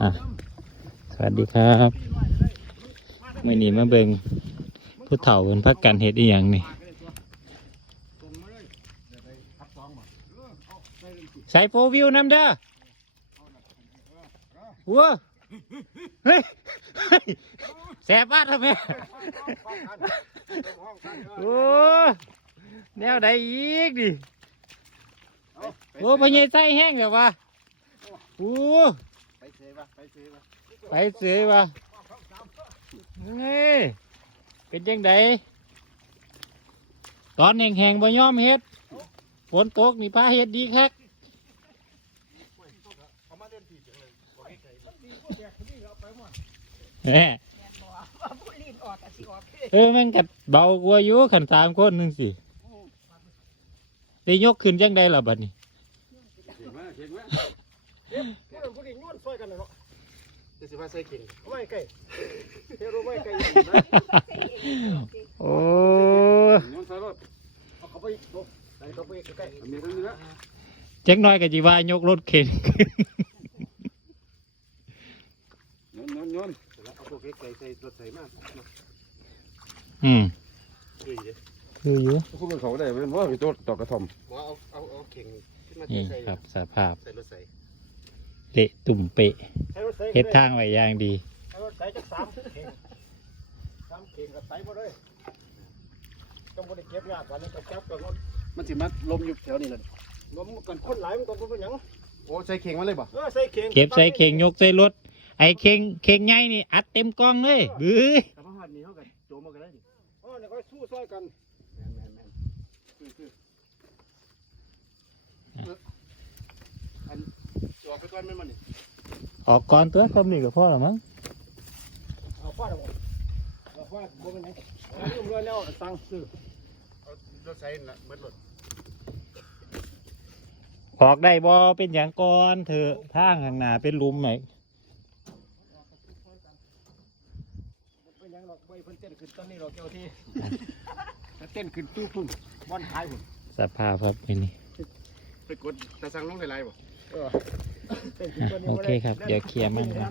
อะสวัสดีครับมื่อนี้มาเบิงผู้เฒ่าเพิ่นพักกันเฮ็ดอีหยังนี่ส่งมาเลยเดี๋ยวไปพักสองมาเออเอาใส่เลยสิใส่โฟวิวน้ำเด้อวัวเฮ้ยแสบบ้านทำไมโอ้แนวใดอีกดิ โอ้พญายใส่แห้งแล้ววะโอ้ไปเสยปะไปเสยปะไปเสือวะเฮ้ยเป็นยังไงตอนแห้งๆบ่ยอมเฮ็ดฝนตกนี่พาเฮ็ดดีคักเอามาเดินผีจังเลยบอกให้ไก่มันดีก็แจกคนนี้เอาไปหมดแหมแม่นบ่ว่าผู้ลีนออกก็สิออกคือเออมันกัดเบากว่าอยู่ขันสามคนหนึ่งสิได้ยกขึ้นจังได้ล่ะบัดนี้ เก่งมากเก่งมากเอ๊ะผู้นั้นผู้นี้ย้อนซอยกันเลยเนาะจะสิว่าใส่เก่งเอาไม่ไก่เฮ้ยรู้ไหมไก่อยู่นะโอ้ย้อนใส่รถเอาเข้าไปอีกโอ้ใส่เข้าไปอีกใกล้ๆมีตรงนี้ละจักหน้อยก็จิว่ายกรถเข็นขึ้นย้อนย้อนย้อนเอาพวกไก่ใส่รถใส่มากอืมเฮ้ยเด้คืออยู่พูดกับเขาได้เป็นว่าพี่ตัวตอกกระถมว่าเอาเอาเอาเข่งขึ้ นมานี่ใส่ครับสภาพใส่รถใส่เละตุ่มเปะใส่รถใส่เฮ็ดทางไว้อย่างดีใส่รถใส่จักสามเข่งสามเข่งก็ใส่หมดเลยต้องบริเก็บยากกว่านี้ก็จับกับรถมันสิมัดลมอยู่แถวนี้แหละลมกันคนหลายมันก็เป็นหยังโอ้ใส่เข่งมาเลยบ่เออใส่เข่งเก็บใส่เข่งยกใส่รถ ไอ้เข่งเข่งใหญ่นี่อัดเต็มกล่องเลยบื้อแต่พอหัดนี้เขากันโจมมากันได้ดิอ๋อเนี่ยก็สู้ซอยกันแม่นแม่นแม่นคือคืออันจอไป ก่อนแม่นมันนี่ออกก่อนตัวคำนี้ก็พอแล้วมั้งเอาฟาดเอาเอาฟาดบ่เป็นไงเอาลืมเลยแล้วตังค์ซื้อเอารถใส่น่ะเบิดรถออกได้บ่เป็นอย่างก่อนเถอะทางข้างหน้าเป็นหลุมไหมเป็นหยังหรอกไว้เพิ่นเต้นขึ้นตอนนี้เราเจ้าที่ ถ้าเต้นขึ้นตู้พุ่นบอนขายพุ่นสภาพครับไอ้นี่ ไปกดตาสั่งลงหลายๆบ่เออ โอเคครับ เดี๋ยวเคลียร์มั่งนครับ